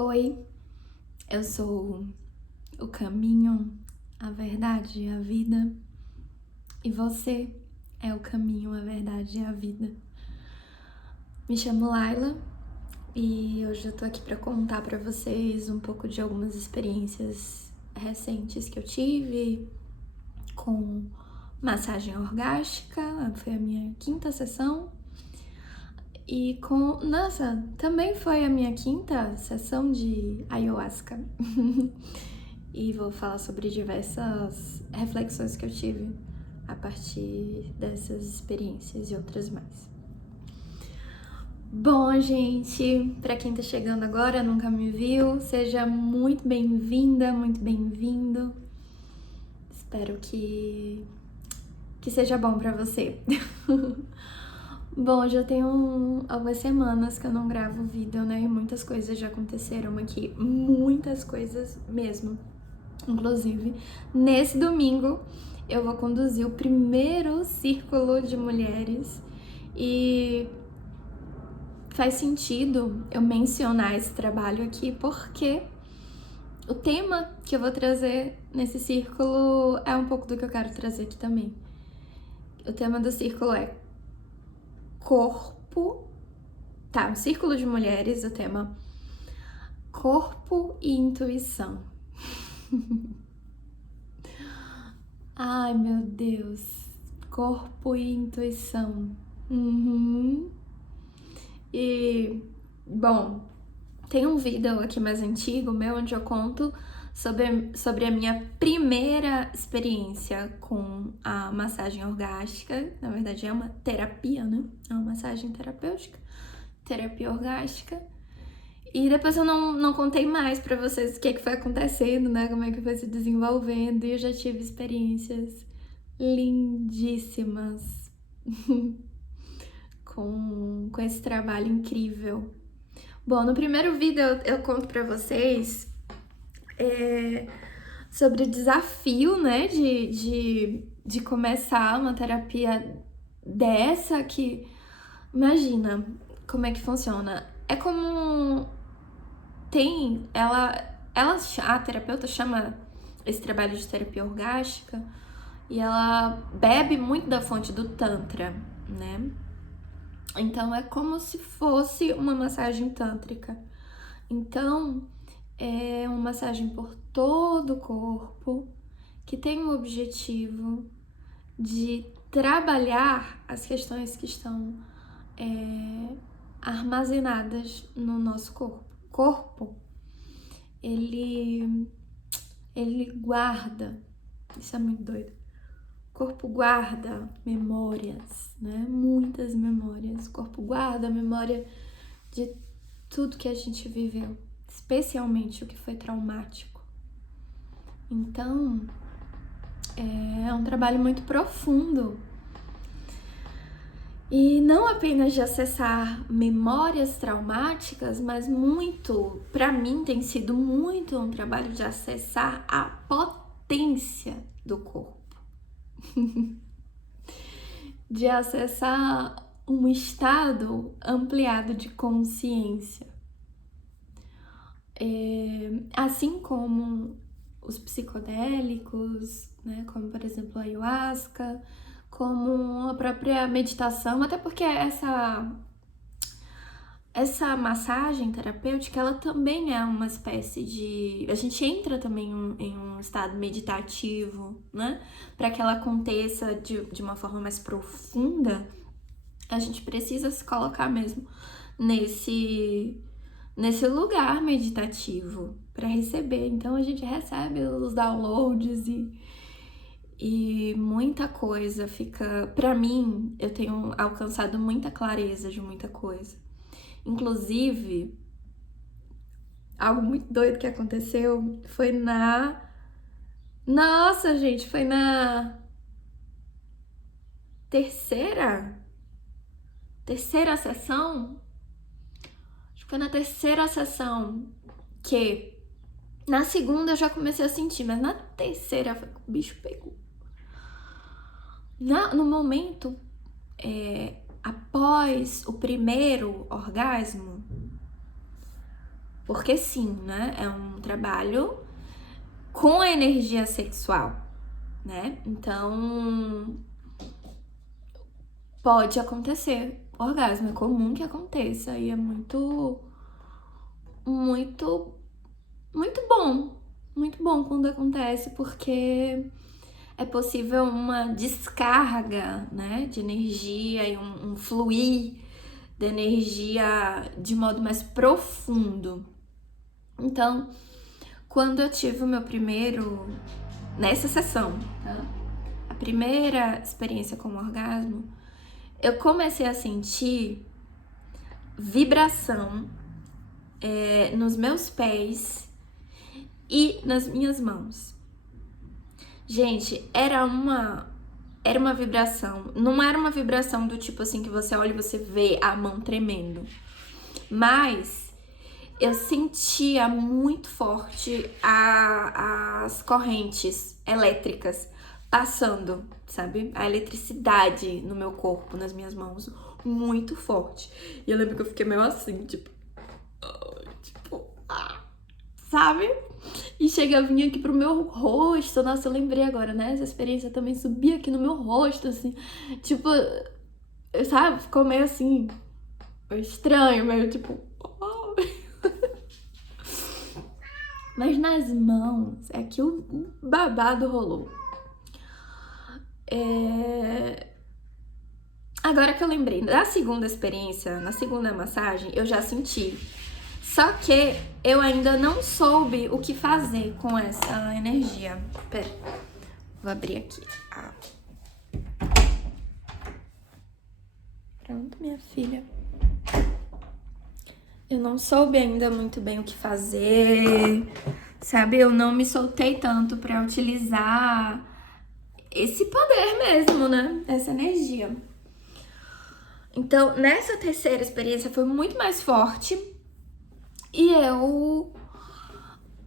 Oi, eu sou o caminho, a verdade e a vida, e você é o caminho, a verdade e a vida. Me chamo Laila e hoje eu tô aqui pra contar pra vocês um pouco de algumas experiências recentes que eu tive com massagem orgástica, foi a minha quinta sessão. Nossa, também foi a minha quinta sessão de ayahuasca. E vou falar sobre diversas reflexões que eu tive a partir dessas experiências e outras mais. Bom, gente, para quem tá chegando agora, nunca me viu, seja muito bem-vinda, muito bem-vindo. Espero que seja bom para você. Bom, já tenho algumas semanas que eu não gravo vídeo, né? E muitas coisas já aconteceram aqui, muitas coisas mesmo. Inclusive, nesse domingo eu vou conduzir o primeiro círculo de mulheres e faz sentido eu mencionar esse trabalho aqui porque o tema que eu vou trazer nesse círculo é um pouco do que eu quero trazer aqui também. O tema do círculo é corpo, tá? Um círculo de mulheres, o tema corpo e intuição. Ai, meu Deus. Corpo e intuição. Uhum. E, bom, tem um vídeo aqui mais antigo meu onde eu conto sobre a minha primeira experiência com a massagem orgástica. Na verdade, é uma terapia, né? É uma massagem terapêutica, terapia orgástica. E depois eu não contei mais pra vocês o que foi acontecendo, né? Como é que foi se desenvolvendo. E eu já tive experiências lindíssimas com esse trabalho incrível. Bom, no primeiro vídeo eu conto pra vocês sobre o desafio, né, de começar uma terapia dessa que... Imagina como é que funciona. É como... A terapeuta chama esse trabalho de terapia orgástica e ela bebe muito da fonte do Tantra, né? Então é como se fosse uma massagem tântrica. Então é uma massagem por todo o corpo que tem o objetivo de trabalhar as questões que estão armazenadas no nosso corpo. O corpo, ele guarda, isso é muito doido. O corpo guarda memórias, né? Muitas memórias. O corpo guarda a memória de tudo que a gente viveu, especialmente o que foi traumático. Então, é um trabalho muito profundo. E não apenas de acessar memórias traumáticas, mas muito, para mim tem sido muito um trabalho de acessar a potência do corpo. De acessar um estado ampliado de consciência. Assim como os psicodélicos, né, como por exemplo a ayahuasca, como a própria meditação, até porque essa massagem terapêutica, ela também é uma espécie de... A gente entra também em um estado meditativo, né? Para que ela aconteça de uma forma mais profunda, a gente precisa se colocar mesmo nesse lugar meditativo para receber. Então a gente recebe os downloads e muita coisa fica... Para mim, eu tenho alcançado muita clareza de muita coisa. Inclusive, algo muito doido que aconteceu foi Nossa, gente, foi na terceira sessão? Acho que foi na terceira sessão que... Na segunda eu já comecei a sentir, mas na terceira o bicho pegou. No momento, após o primeiro orgasmo, Porque sim, né? É um trabalho com a energia sexual, né? Então, pode acontecer orgasmo, é comum que aconteça e é muito, muito, muito bom quando acontece, porque é possível uma descarga, né, de energia e um fluir de energia de modo mais profundo. Então, quando eu tive o meu primeiro, nessa sessão, tá? A primeira experiência com o orgasmo, eu comecei a sentir vibração nos meus pés e nas minhas mãos. Gente, era uma vibração, não era uma vibração do tipo assim que você olha e você vê a mão tremendo, mas eu sentia muito forte as correntes elétricas passando, sabe? A eletricidade no meu corpo, nas minhas mãos, muito forte. E eu lembro que eu fiquei meio assim, tipo, sabe? E chega a vir aqui pro meu rosto. Nossa, eu lembrei agora, né? Essa experiência também subia aqui no meu rosto, assim. Tipo, sabe? Ficou meio assim, estranho, meio tipo... Mas nas mãos é que o babado rolou. Agora que eu lembrei, na segunda experiência, na segunda massagem, eu já senti. Só que eu ainda não soube o que fazer com essa energia. Pera, vou abrir aqui. Pronto, minha filha. Eu não soube ainda muito bem o que fazer, sabe? Eu não me soltei tanto pra utilizar esse poder mesmo, né? Essa energia. Então, nessa terceira experiência foi muito mais forte. E eu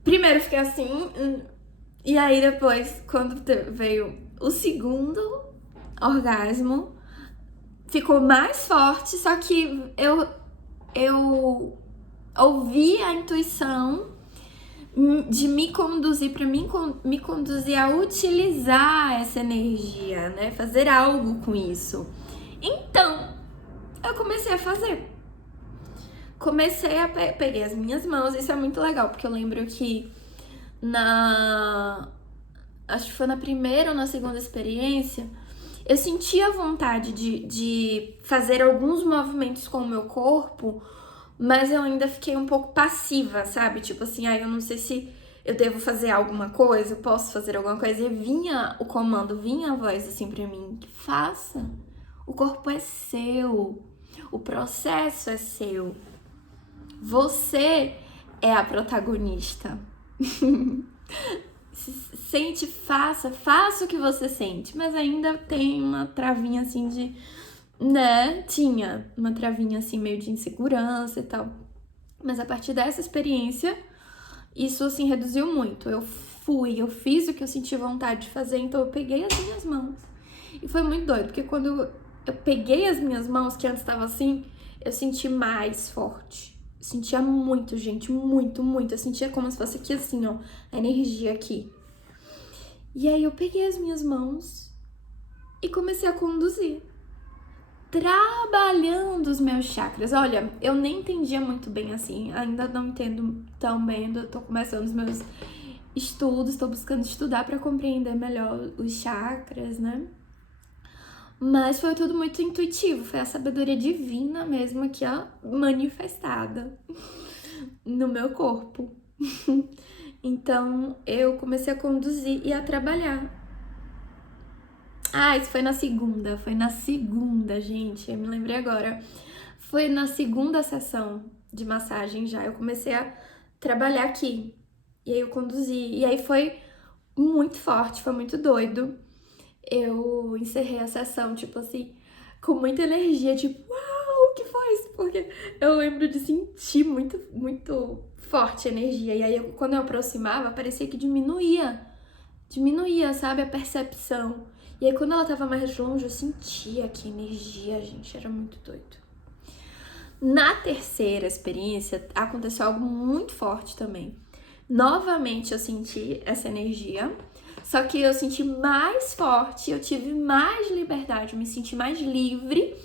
primeiro fiquei assim, e aí depois, quando veio o segundo orgasmo, ficou mais forte, só que eu ouvi a intuição de me conduzir, para mim me conduzir a utilizar essa energia, né? Fazer algo com isso. Então, eu comecei a fazer. Peguei as minhas mãos, isso é muito legal, porque eu lembro que acho que foi na primeira ou na segunda experiência, eu sentia vontade de fazer alguns movimentos com o meu corpo, mas eu ainda fiquei um pouco passiva, sabe? Tipo assim, eu não sei se eu devo fazer alguma coisa, eu posso fazer alguma coisa. E vinha o comando, vinha a voz assim pra mim, faça. O corpo é seu, o processo é seu. Você é a protagonista. Sente, faça o que você sente. Mas ainda tem uma travinha assim de... né? Tinha uma travinha assim meio de insegurança e tal. Mas a partir dessa experiência, isso assim reduziu muito. Eu fiz o que eu senti vontade de fazer, então eu peguei as minhas mãos. E foi muito doido, porque quando eu peguei as minhas mãos, que antes estava assim, eu senti mais forte. Eu sentia muito, gente, muito, muito. Eu sentia como se fosse aqui assim, ó, a energia aqui. E aí eu peguei as minhas mãos e comecei a conduzir, trabalhando os meus chakras. Olha, eu nem entendia muito bem assim, ainda não entendo tão bem, ainda tô começando os meus estudos, tô buscando estudar para compreender melhor os chakras, né? Mas foi tudo muito intuitivo, foi a sabedoria divina mesmo aqui, ó, manifestada no meu corpo. Então eu comecei a conduzir e a trabalhar. Isso foi na segunda, gente, eu me lembrei agora. Foi na segunda sessão de massagem já, eu comecei a trabalhar aqui. E aí eu conduzi, e aí foi muito forte, foi muito doido. Eu encerrei a sessão, tipo assim, com muita energia, tipo, uau, o que foi isso? Porque eu lembro de sentir muito, muito forte a energia. E aí, quando eu aproximava, parecia que diminuía, sabe, a percepção. E aí, quando ela tava mais longe, eu sentia que energia, gente, era muito doido. Na terceira experiência, aconteceu algo muito forte também. Novamente eu senti essa energia, só que eu senti mais forte, eu tive mais liberdade, eu me senti mais livre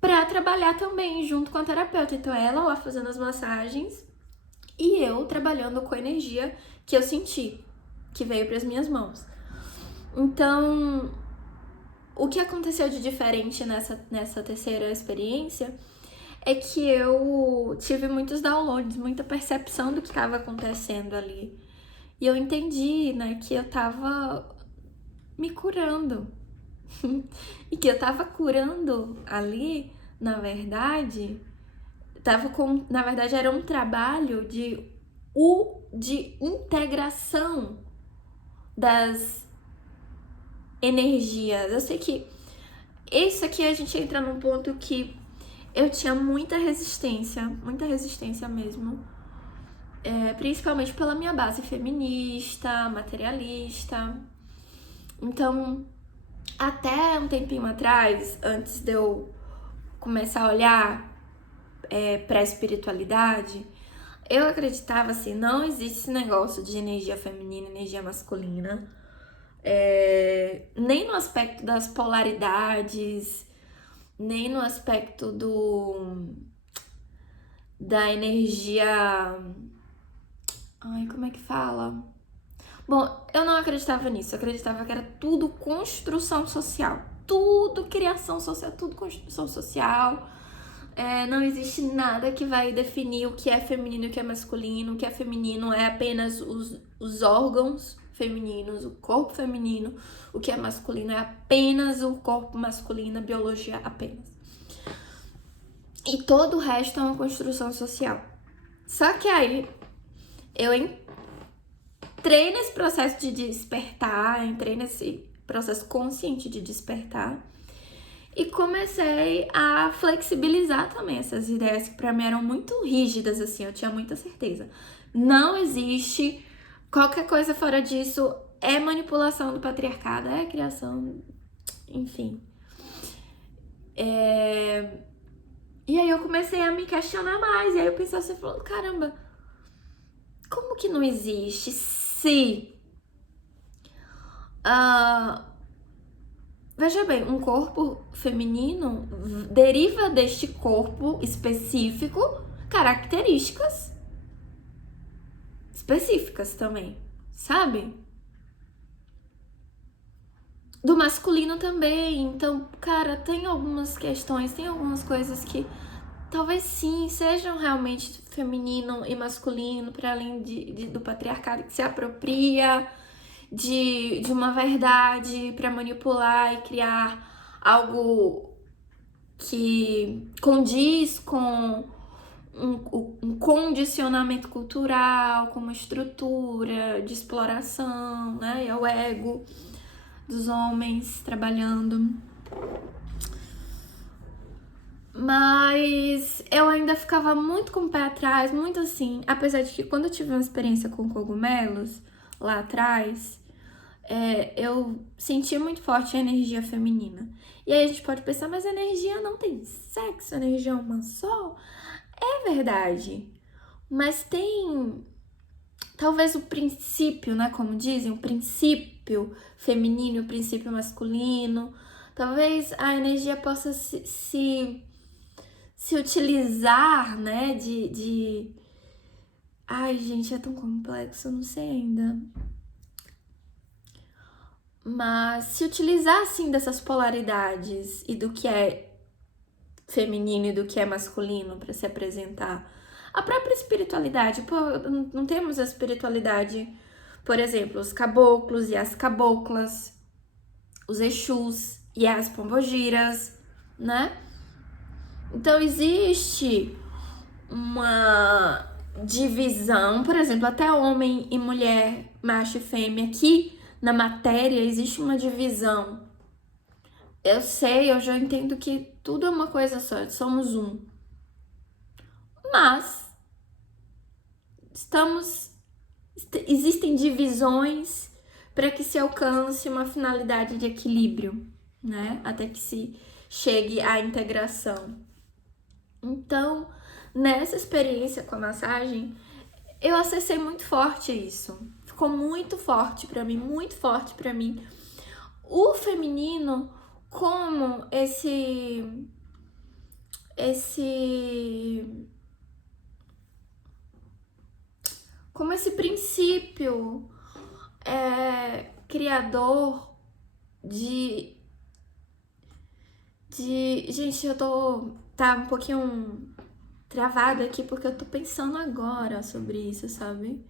para trabalhar também junto com a terapeuta. Então ela lá fazendo as massagens e eu trabalhando com a energia que eu senti, que veio para as minhas mãos. Então, o que aconteceu de diferente nessa terceira experiência é que eu tive muitos downloads, muita percepção do que estava acontecendo ali. E eu entendi, né, que eu tava me curando. E que eu tava curando ali, na verdade, na verdade era um trabalho de integração das energias. Eu sei que isso aqui a gente entra num ponto que eu tinha muita resistência mesmo, principalmente pela minha base feminista, materialista. Então, até um tempinho atrás, antes de eu começar a olhar pra espiritualidade, eu acreditava assim, não existe esse negócio de energia feminina e energia masculina, nem no aspecto das polaridades, nem no aspecto da energia... Ai, como é que fala? Bom, eu não acreditava nisso, eu acreditava que era tudo construção social, tudo criação social, tudo construção social. Não existe nada que vai definir o que é feminino e o que é masculino. O que é feminino é apenas os órgãos femininos, o corpo feminino. O que é masculino é apenas o corpo masculino, a biologia apenas. E todo o resto é uma construção social. Só que aí eu entrei nesse processo de despertar, entrei nesse processo consciente de despertar e comecei a flexibilizar também essas ideias que pra mim eram muito rígidas, assim, eu tinha muita certeza. Não existe qualquer coisa fora disso, é manipulação do patriarcado, é criação, enfim. E aí eu comecei a me questionar mais, e aí eu pensei assim, falando, caramba, como que não existe se... Veja bem, um corpo feminino deriva deste corpo específico características específicas também, sabe? Do masculino também. Então, cara, tem algumas questões, tem algumas coisas que talvez sim sejam realmente feminino e masculino, para além do patriarcado que se apropria de uma verdade para manipular e criar algo que condiz com um condicionamento cultural, com uma estrutura de exploração, né? E é o ego dos homens trabalhando. Mas eu ainda ficava muito com o pé atrás, muito assim, apesar de que quando eu tive uma experiência com cogumelos lá atrás, eu senti muito forte a energia feminina. E aí a gente pode pensar, mas a energia não tem sexo, a energia é uma só? É verdade, mas tem talvez o princípio, né, como dizem, o princípio feminino e o princípio masculino. Talvez a energia possa se utilizar, né, Ai, gente, é tão complexo, eu não sei ainda. Mas se utilizar, assim, dessas polaridades e do que é feminino e do que é masculino para se apresentar. A própria espiritualidade, pô, não temos a espiritualidade, por exemplo, os caboclos e as caboclas, os exus e as pombogiras, né? Então existe uma divisão, por exemplo, até homem e mulher, macho e fêmea, aqui na matéria existe uma divisão. Eu sei, eu já entendo que tudo é uma coisa só, somos um. Mas existem divisões para que se alcance uma finalidade de equilíbrio, né? Até que se chegue à integração. Então, nessa experiência com a massagem, eu acessei muito forte isso. Ficou muito forte pra mim, muito forte pra mim. O feminino como esse princípio criador de gente, tá um pouquinho travada aqui porque eu tô pensando agora sobre isso, sabe?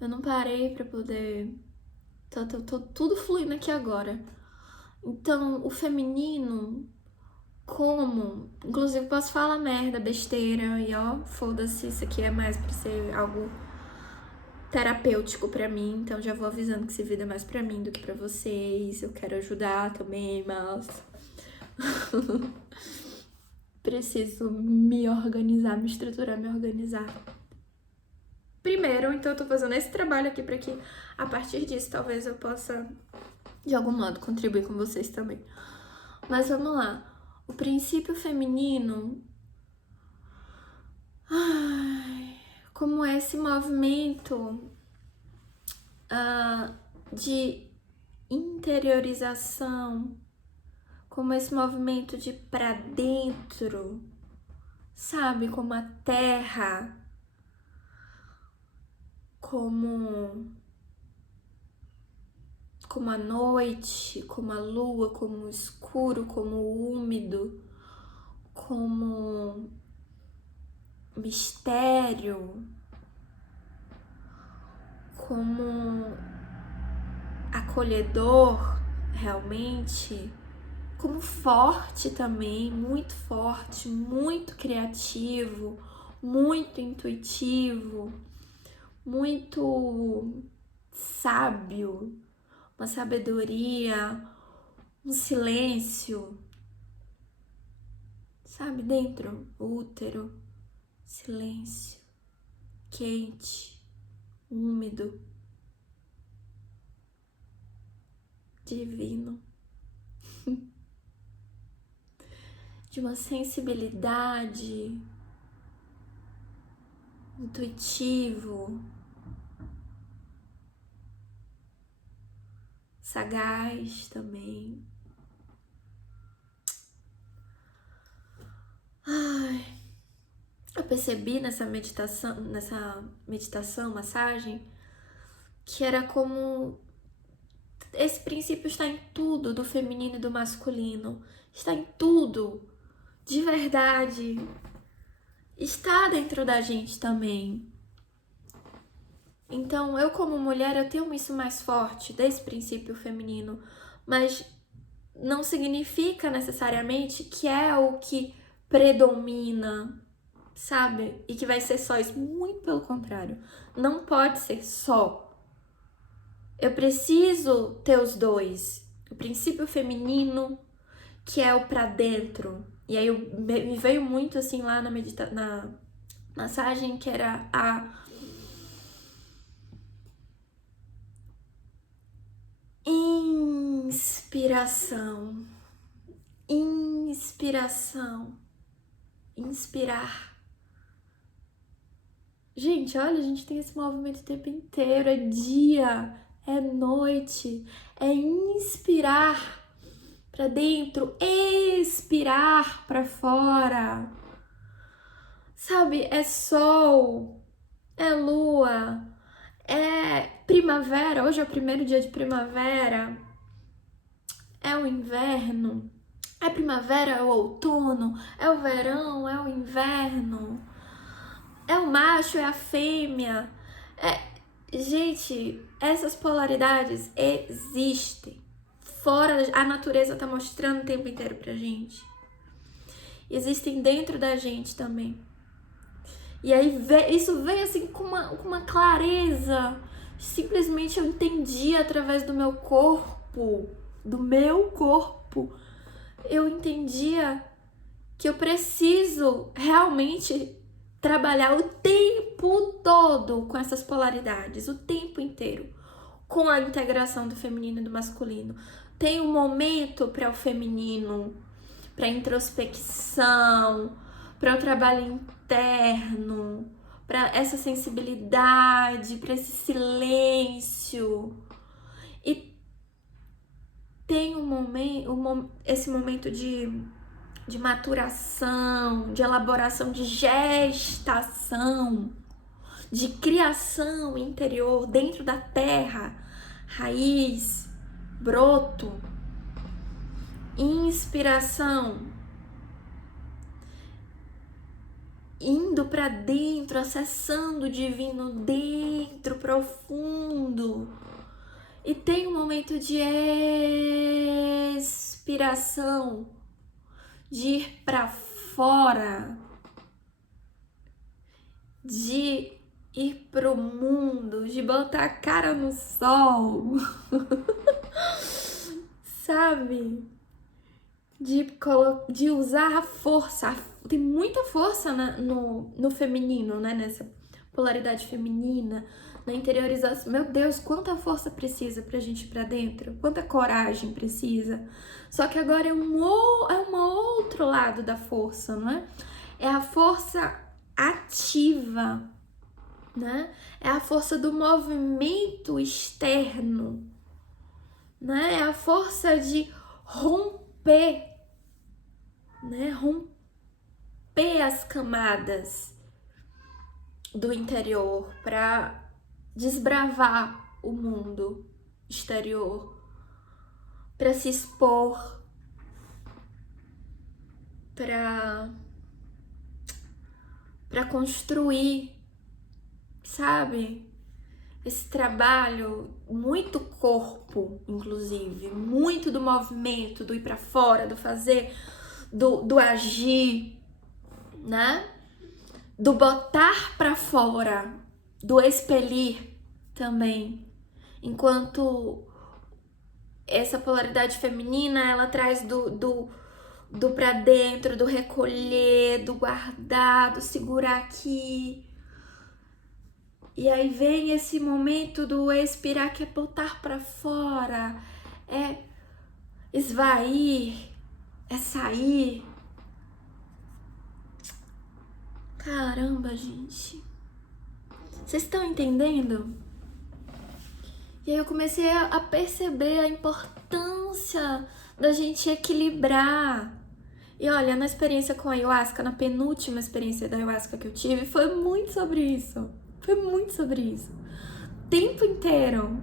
Eu não parei pra poder, tô tudo fluindo aqui agora. Então, o feminino como, inclusive posso falar merda, besteira e ó, foda-se, isso aqui é mais pra ser algo terapêutico pra mim, então já vou avisando que esse vídeo é mais pra mim do que pra vocês. Eu quero ajudar também, mas preciso me organizar, me estruturar, me organizar. Primeiro, então eu tô fazendo esse trabalho aqui pra que a partir disso talvez eu possa de algum modo contribuir com vocês também. Mas vamos lá. O princípio feminino, como esse movimento de interiorização, como esse movimento de pra dentro, sabe? Como a terra, como a noite, como a lua, como o escuro, como o úmido, como mistério, como acolhedor realmente, como forte também, muito forte, muito criativo, muito intuitivo, muito sábio, uma sabedoria, um silêncio, sabe? Dentro, útero, silêncio, quente, úmido, divino, de uma sensibilidade, intuitivo, sagaz também. Ai, eu percebi nessa meditação, massagem, que era como esse princípio está em tudo, do feminino e do masculino, está em tudo, de verdade, está dentro da gente também. Então, eu como mulher, eu tenho isso mais forte, desse princípio feminino, mas não significa necessariamente que é o que predomina, sabe? E que vai ser só isso. Muito pelo contrário. Não pode ser só. Eu preciso ter os dois. O princípio feminino, que é o pra dentro. E aí me veio muito assim lá na massagem, que era a inspiração. Inspiração. Inspirar. Gente, olha, a gente tem esse movimento o tempo inteiro. É dia, é noite, é inspirar pra dentro, expirar pra fora. Sabe, é sol, é lua, é primavera. Hoje é o primeiro dia de primavera, é o inverno. É primavera, é o outono, é o verão, é o inverno. É o macho, é a fêmea. Gente, essas polaridades existem. Fora, a natureza tá mostrando o tempo inteiro pra gente. Existem dentro da gente também. E aí isso veio assim com uma clareza. Simplesmente eu entendi através do meu corpo. Eu entendia que eu preciso realmente trabalhar o tempo todo com essas polaridades, o tempo inteiro, com a integração do feminino e do masculino. Tem um momento para o feminino, para introspecção, para o trabalho interno, para essa sensibilidade, para esse silêncio. E tem esse momento de maturação, de elaboração, de gestação, de criação interior dentro da terra, raiz, broto, inspiração, indo para dentro, acessando o divino dentro, profundo. E tem um momento de expiração, de ir para fora, de ir pro mundo, de botar a cara no sol, sabe? De usar a força. Tem muita força no feminino, né? Nessa polaridade feminina, na interiorização. Meu Deus, quanta força precisa pra gente ir pra dentro? Quanta coragem precisa? Só que agora é um outro lado da força, não é? É a força ativa, né? É a força do movimento externo, né? É a força de romper, né? Romper as camadas do interior para desbravar o mundo exterior, para se expor, para construir, sabe? Esse trabalho, muito corpo, inclusive, muito do movimento, do ir para fora, do fazer, do agir, né? Do botar para fora, do expelir também. Enquanto essa polaridade feminina, ela traz do para dentro, do recolher, do guardar, do segurar aqui. E aí vem esse momento do expirar, que é botar para fora, é esvair, é sair. Caramba, gente. Vocês estão entendendo? E aí eu comecei a perceber a importância da gente equilibrar. E olha, na experiência com a ayahuasca, na penúltima experiência da ayahuasca que eu tive, foi muito sobre isso. Foi muito sobre isso. O tempo inteiro.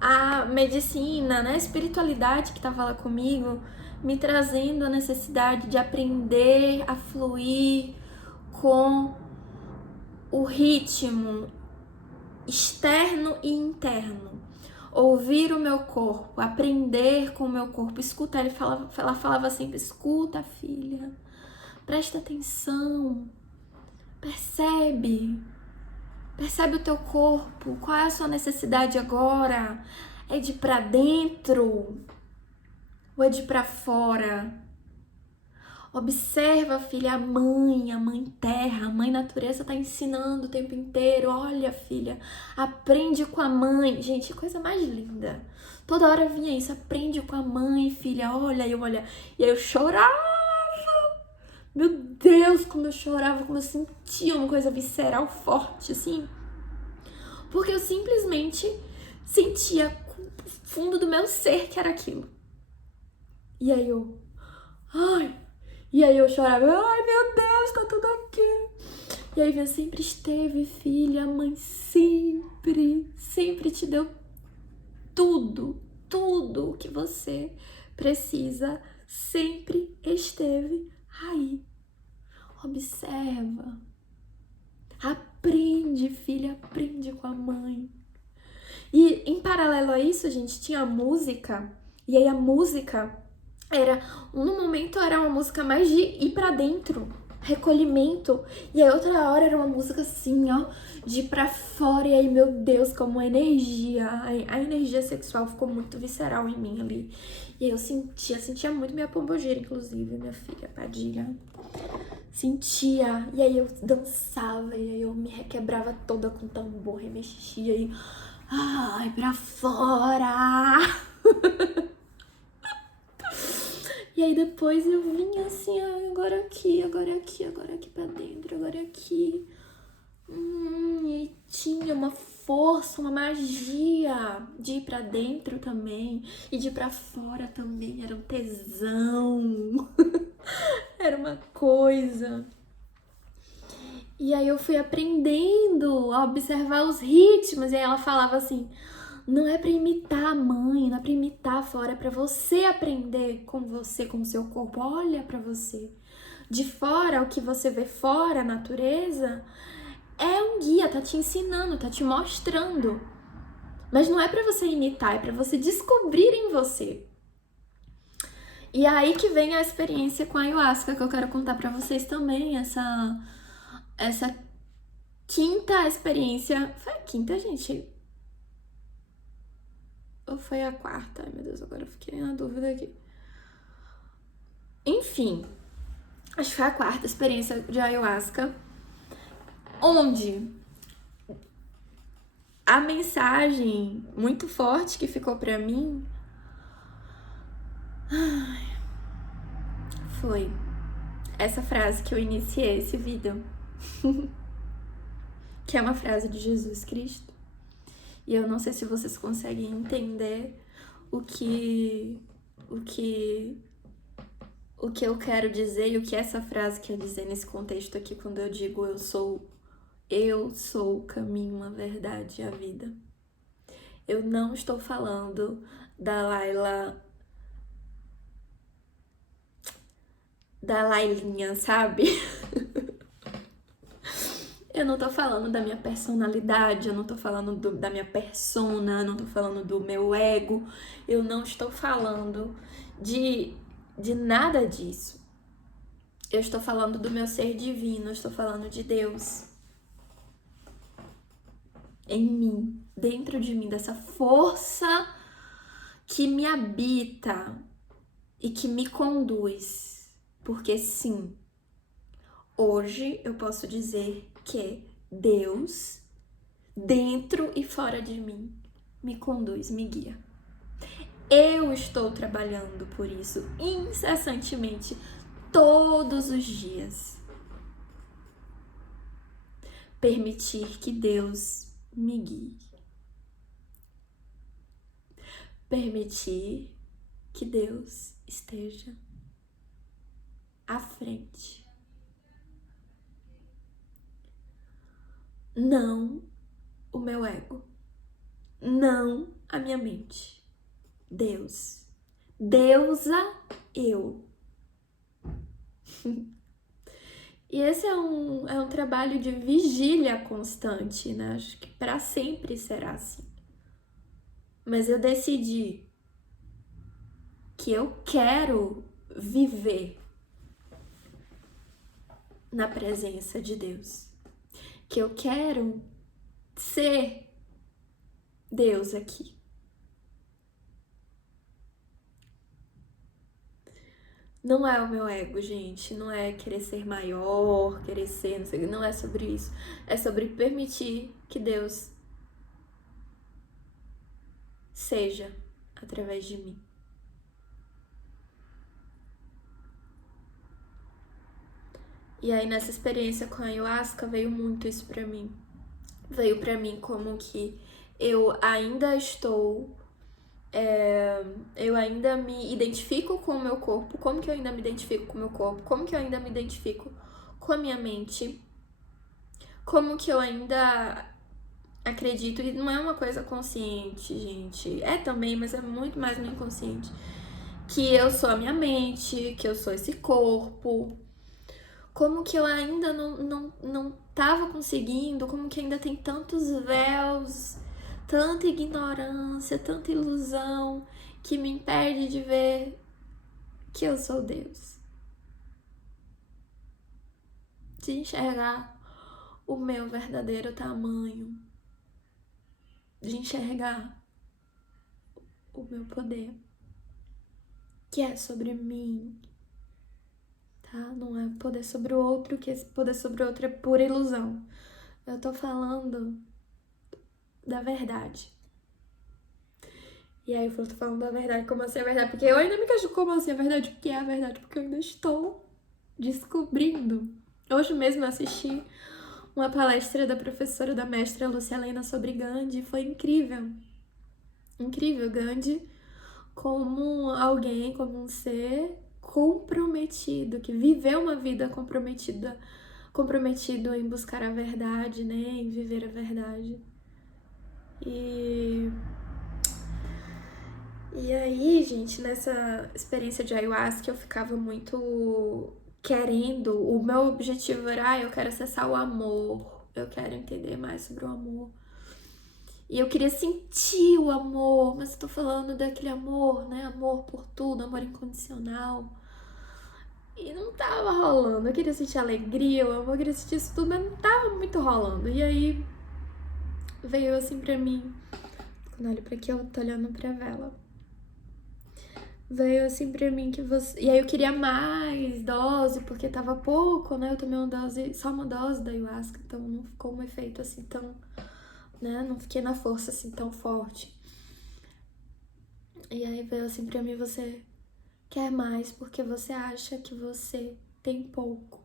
A medicina, né, a espiritualidade que estava lá comigo, me trazendo a necessidade de aprender a fluir com o ritmo externo e interno. Ouvir o meu corpo, aprender com o meu corpo, escutar. Ela falava sempre: escuta, filha, presta atenção, percebe o teu corpo, qual é a sua necessidade agora? É de ir pra dentro ou é de ir pra fora? Observa, filha, a mãe terra, a mãe natureza tá ensinando o tempo inteiro. Olha, filha, aprende com a mãe. Gente, que coisa mais linda. Toda hora vinha isso: aprende com a mãe, filha, olha. E aí eu chorava. Meu Deus, como eu chorava, como eu sentia uma coisa visceral forte, assim. Porque eu simplesmente sentia com o fundo do meu ser que era aquilo. E aí eu... E aí eu chorava: ai, meu Deus, tá tudo aqui. E aí eu: sempre esteve, filha, a mãe sempre te deu tudo o que você precisa, sempre esteve aí. Observa, aprende, filha, aprende com a mãe. E em paralelo a isso, gente, tinha a música. E aí a música era, no momento era uma música mais de ir pra dentro, recolhimento, e aí outra hora era uma música assim, ó, de ir pra fora. E aí, meu Deus, como a energia sexual ficou muito visceral em mim ali. E aí eu sentia muito minha pombogira, inclusive, minha filha Padilha. Sentia, e aí eu dançava, e aí eu me requebrava toda com tambor, remexia e... ai, pra fora! E aí depois eu vinha assim, agora aqui, agora aqui, agora aqui pra dentro, agora aqui. E tinha uma força, uma magia de ir pra dentro também e de ir pra fora também. Era um tesão. Era uma coisa. E aí eu fui aprendendo a observar os ritmos. E aí ela falava assim: não é pra imitar a mãe, não é pra imitar fora, é pra você aprender com você, com o seu corpo. Olha pra você. De fora, o que você vê fora, a natureza, é um guia, tá te ensinando, tá te mostrando. Mas não é pra você imitar, é pra você descobrir em você. E aí que vem a experiência com a ayahuasca, que eu quero contar pra vocês também, essa quinta experiência. Foi a quinta, gente? Ou foi a quarta? Ai, meu Deus, agora eu fiquei na dúvida aqui. Enfim, acho que foi a quarta experiência de ayahuasca, onde a mensagem muito forte que ficou pra mim foi essa frase que eu iniciei esse vídeo, que é uma frase de Jesus Cristo. E eu não sei se vocês conseguem entender o que eu quero dizer e o que essa frase quer dizer nesse contexto aqui, quando eu digo eu sou o caminho, a verdade e a vida. Eu não estou falando da Lailinha, sabe? Eu não tô falando da minha personalidade, eu não tô falando da minha persona, eu não tô falando do meu ego, eu não estou falando de nada disso. Eu estou falando do meu ser divino, eu estou falando de Deus em mim, dentro de mim, dessa força que me habita e que me conduz. Porque sim, hoje eu posso dizer que Deus, dentro e fora de mim, me conduz, me guia. Eu estou trabalhando por isso incessantemente, todos os dias. Permitir que Deus me guie. Permitir que Deus esteja à frente. Não o meu ego. Não a minha mente. Deus. Deusa eu. E esse é um trabalho de vigília constante, né? Acho que para sempre será assim. Mas eu decidi que eu quero viver na presença de Deus. Que eu quero ser Deus aqui. Não é o meu ego, gente. Não é querer ser maior, querer ser, não sei, não é sobre isso. É sobre permitir que Deus seja através de mim. E aí nessa experiência com a ayahuasca veio muito isso pra mim. Veio pra mim como que eu ainda estou... eu ainda me identifico com o meu corpo. Como que eu ainda me identifico com o meu corpo? Como que eu ainda me identifico com a minha mente? Como que eu ainda acredito, e não é uma coisa consciente, gente. É também, mas é muito mais no inconsciente. Que eu sou a minha mente, que eu sou esse corpo. Como que eu ainda não tava conseguindo, como que ainda tem tantos véus, tanta ignorância, tanta ilusão que me impede de ver que eu sou Deus. De enxergar o meu verdadeiro tamanho. De enxergar o meu poder. Que é sobre mim. Tá? Não é poder sobre o outro, que esse poder sobre o outro é pura ilusão. Eu tô falando da verdade. E aí eu falei, tô falando a verdade, como assim a verdade? Porque eu ainda me questiono como assim a verdade, o que é a verdade? Porque eu ainda estou descobrindo. Hoje mesmo eu assisti uma palestra da professora, da mestra Lucilena sobre Gandhi, foi incrível. Incrível, Gandhi como alguém, como um ser comprometido, que viveu uma vida comprometido em buscar a verdade, né, em viver a verdade. E aí, gente, nessa experiência de ayahuasca, eu ficava muito querendo, o meu objetivo era, eu quero acessar o amor, eu quero entender mais sobre o amor. E eu queria sentir o amor, mas eu tô falando daquele amor, né? Amor por tudo, amor incondicional. E não tava rolando. Eu queria sentir alegria, o amor, eu queria sentir isso tudo, mas não tava muito rolando. E aí veio assim pra mim, quando eu olho pra aqui, eu tô olhando pra vela. Veio assim pra mim que você. E aí eu queria mais dose, porque tava pouco, né? Eu tomei uma dose, só uma dose da ayahuasca, então não ficou um efeito assim tão, né? Não fiquei na força assim tão forte. E aí veio assim pra mim, você quer mais porque você acha que você tem pouco.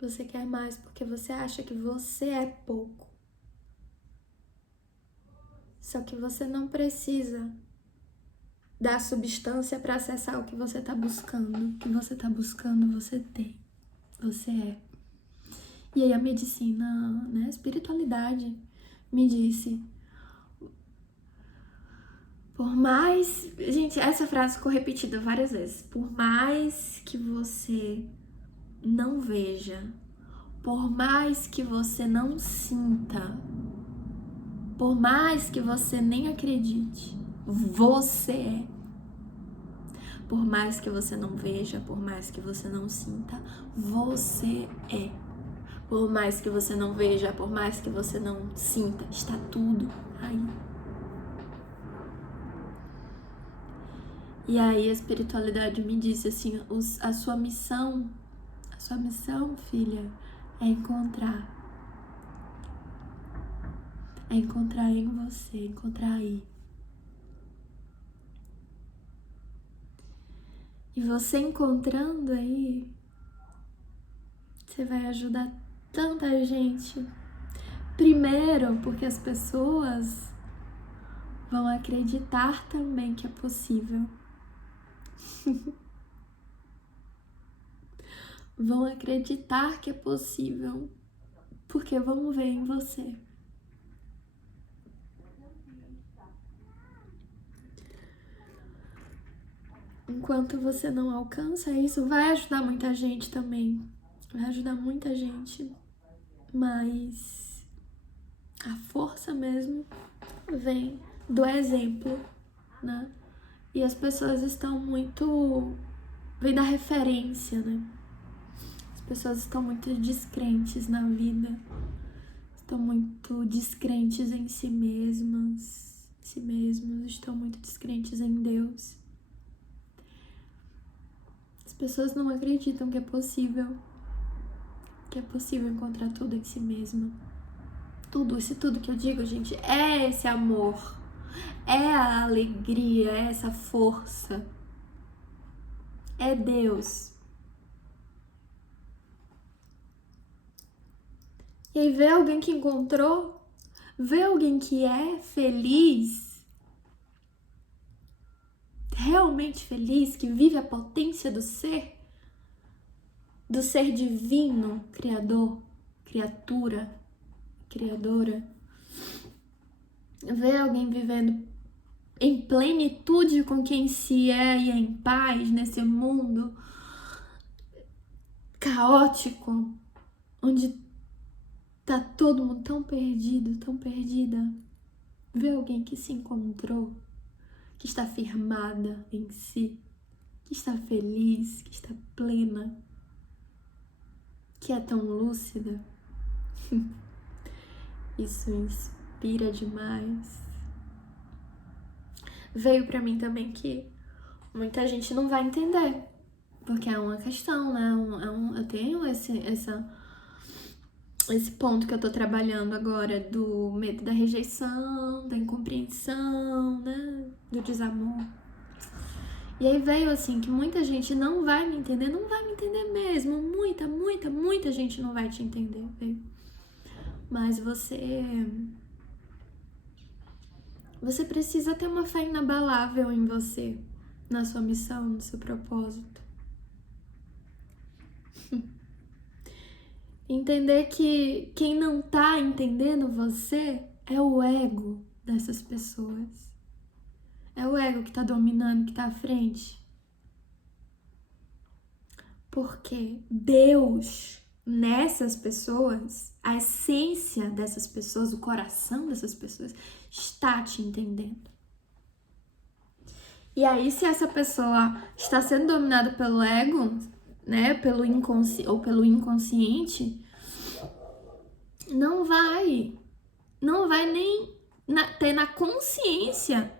Você quer mais porque você acha que você é pouco. Só que você não precisa da substância para acessar o que você tá buscando. O que você tá buscando, você tem. Você é. E aí a medicina, né, a espiritualidade me disse, por mais... Gente, essa frase ficou repetida várias vezes. Por mais que você não veja, por mais que você não sinta, por mais que você nem acredite, você é. Por mais que você não veja, por mais que você não sinta, você é. Por mais que você não veja, por mais que você não sinta, está tudo aí. E aí a espiritualidade me disse assim, a sua missão, filha, é encontrar em você, encontrar aí. E você encontrando aí, você vai ajudar tanta gente. Primeiro, porque as pessoas vão acreditar também que é possível. Vão acreditar que é possível, porque vão ver em você. Enquanto você não alcança isso, vai ajudar muita gente também. Vai ajudar muita gente. Mas a força mesmo vem do exemplo, né? E as pessoas estão muito... Vem da referência, né? As pessoas estão muito descrentes na vida. Estão muito descrentes em si mesmos, estão muito descrentes em Deus. As pessoas não acreditam que é possível encontrar tudo em si mesma. Tudo, isso tudo que eu digo, gente, é esse amor, é a alegria, é essa força, é Deus. E aí ver alguém que encontrou, ver alguém que é feliz, realmente feliz, que vive a potência do ser divino, criador, criatura, criadora. Ver alguém vivendo em plenitude com quem se é e em paz nesse mundo caótico, onde tá todo mundo tão perdido, tão perdida. Ver alguém que se encontrou, que está firmada em si, que está feliz, que está plena, que é tão lúcida. Isso inspira demais. Veio pra mim também que muita gente não vai entender, porque é uma questão, né? Eu tenho esse ponto que eu tô trabalhando agora do medo da rejeição, da incompreensão, né? Do desamor. E aí veio assim que muita gente não vai me entender, não vai me entender mesmo. Muita gente não vai te entender, veio. Mas você precisa ter uma fé inabalável em você, na sua missão, no seu propósito. Entender que quem não tá entendendo você é o ego dessas pessoas. É o ego que tá dominando, que tá à frente. Porque Deus, nessas pessoas, a essência dessas pessoas, o coração dessas pessoas, está te entendendo. E aí, se essa pessoa está sendo dominada pelo ego, né, pelo inconsciente, não vai nem ter na consciência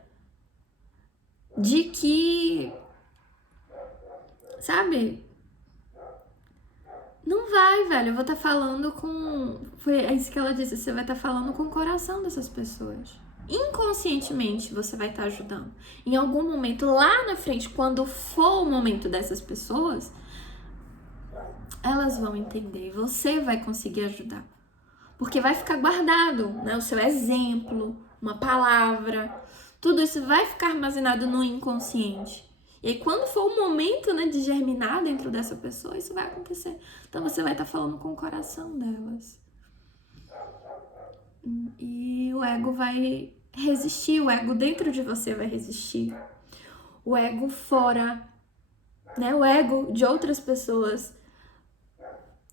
de que, sabe? Não vai, velho. Eu vou estar falando com... Foi isso que ela disse. Você vai estar falando com o coração dessas pessoas. Inconscientemente você vai estar ajudando. Em algum momento lá na frente, quando for o momento dessas pessoas, elas vão entender. Você vai conseguir ajudar. Porque vai ficar guardado, né? O seu exemplo, uma palavra. Tudo isso vai ficar armazenado no inconsciente. E aí, quando for o momento, né, de germinar dentro dessa pessoa, isso vai acontecer. Então, você vai estar falando com o coração delas. E o ego vai resistir, o ego dentro de você vai resistir. O ego fora, né, o ego de outras pessoas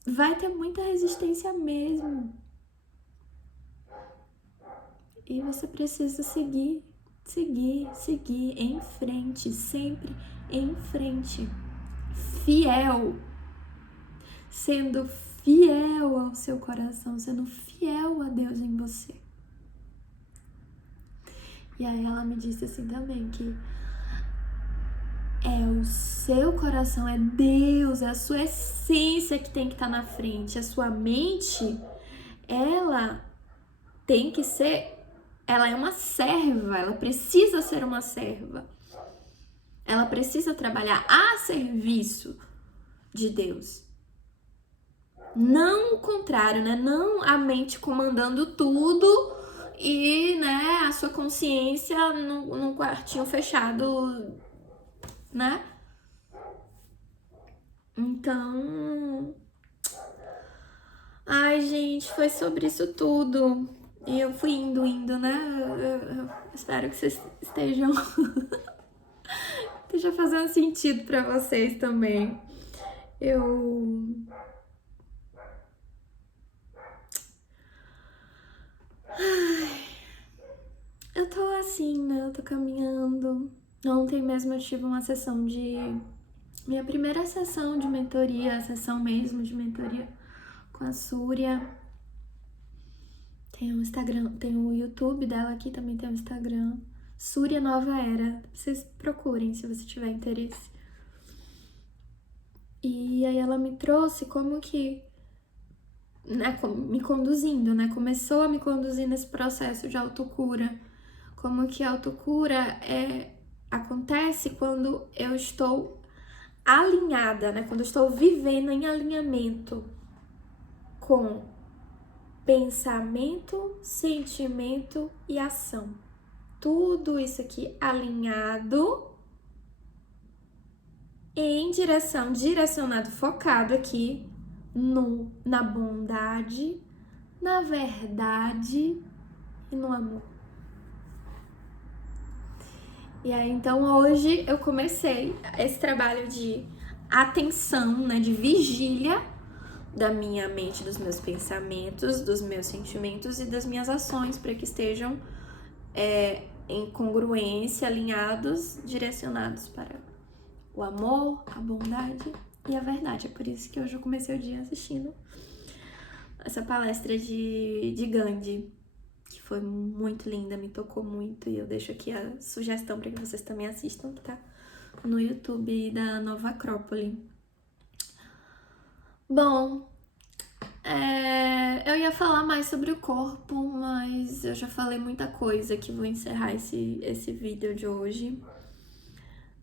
vai ter muita resistência mesmo. E você precisa seguir em frente, sempre em frente. Fiel. Sendo fiel ao seu coração, sendo fiel a Deus em você. E aí ela me disse assim também que é o seu coração, é Deus, é a sua essência que tem que estar na frente. A sua mente, ela tem que ser, ela é uma serva, ela precisa ser uma serva. Ela precisa trabalhar a serviço de Deus. Não o contrário, né? Não a mente comandando tudo e, né, a sua consciência num quartinho fechado, né? Então... Ai, gente, foi sobre isso tudo. E eu fui indo, né? Eu espero que vocês esteja fazendo sentido pra vocês também. Eu tô assim, né? Eu tô caminhando. Ontem mesmo eu tive uma sessão de... Minha primeira sessão de mentoria, sessão mesmo de mentoria com a Súria. Tem o Instagram, tem o YouTube dela aqui, também tem o Instagram. Súria Nova Era. Vocês procurem se você tiver interesse. E aí ela me trouxe como que... Né, me conduzindo, né? Começou a me conduzir nesse processo de autocura. Como que a autocura acontece quando eu estou alinhada, né? Quando eu estou vivendo em alinhamento com pensamento, sentimento e ação. Tudo isso aqui alinhado em direcionado, focado aqui na bondade, na verdade e no amor. E aí, então, hoje eu comecei esse trabalho de atenção, né, de vigília da minha mente, dos meus pensamentos, dos meus sentimentos e das minhas ações, para que estejam em congruência, alinhados, direcionados para o amor, a bondade e a verdade. É por isso que hoje eu comecei o dia assistindo essa palestra de Gandhi, que foi muito linda, me tocou muito, e eu deixo aqui a sugestão para que vocês também assistam, que tá no YouTube da Nova Acrópole. Bom, Eu ia falar mais sobre o corpo, mas eu já falei muita coisa que vou encerrar esse vídeo de hoje.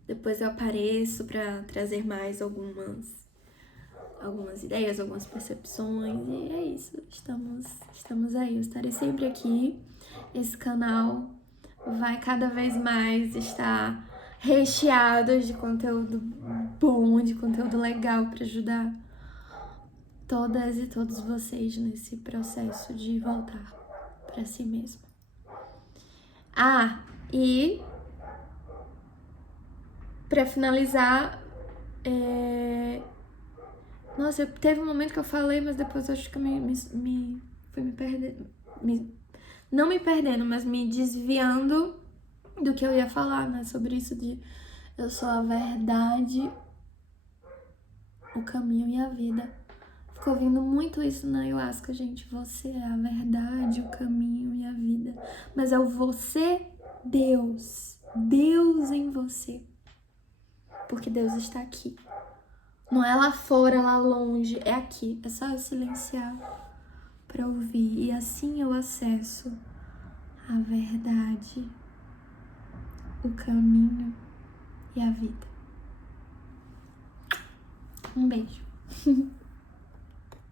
Depois eu apareço pra trazer mais algumas ideias, algumas percepções, e é isso. Estamos aí. Eu estarei sempre aqui. Esse canal vai cada vez mais estar recheado de conteúdo bom, de conteúdo legal para ajudar todas e todos vocês nesse processo de voltar para si mesmo. E para finalizar, nossa, teve um momento que eu falei, mas depois eu acho que eu fui me perdendo. Não me perdendo, mas me desviando do que eu ia falar, né? Sobre isso de eu sou a verdade, o caminho e a vida. Fico ouvindo muito isso na ayahuasca, gente. Você é a verdade, o caminho e a vida. Mas é o você, Deus. Deus em você. Porque Deus está aqui. Não é lá fora, lá longe. É aqui. É só eu silenciar para ouvir. E assim eu acesso a verdade, o caminho e a vida. Um beijo.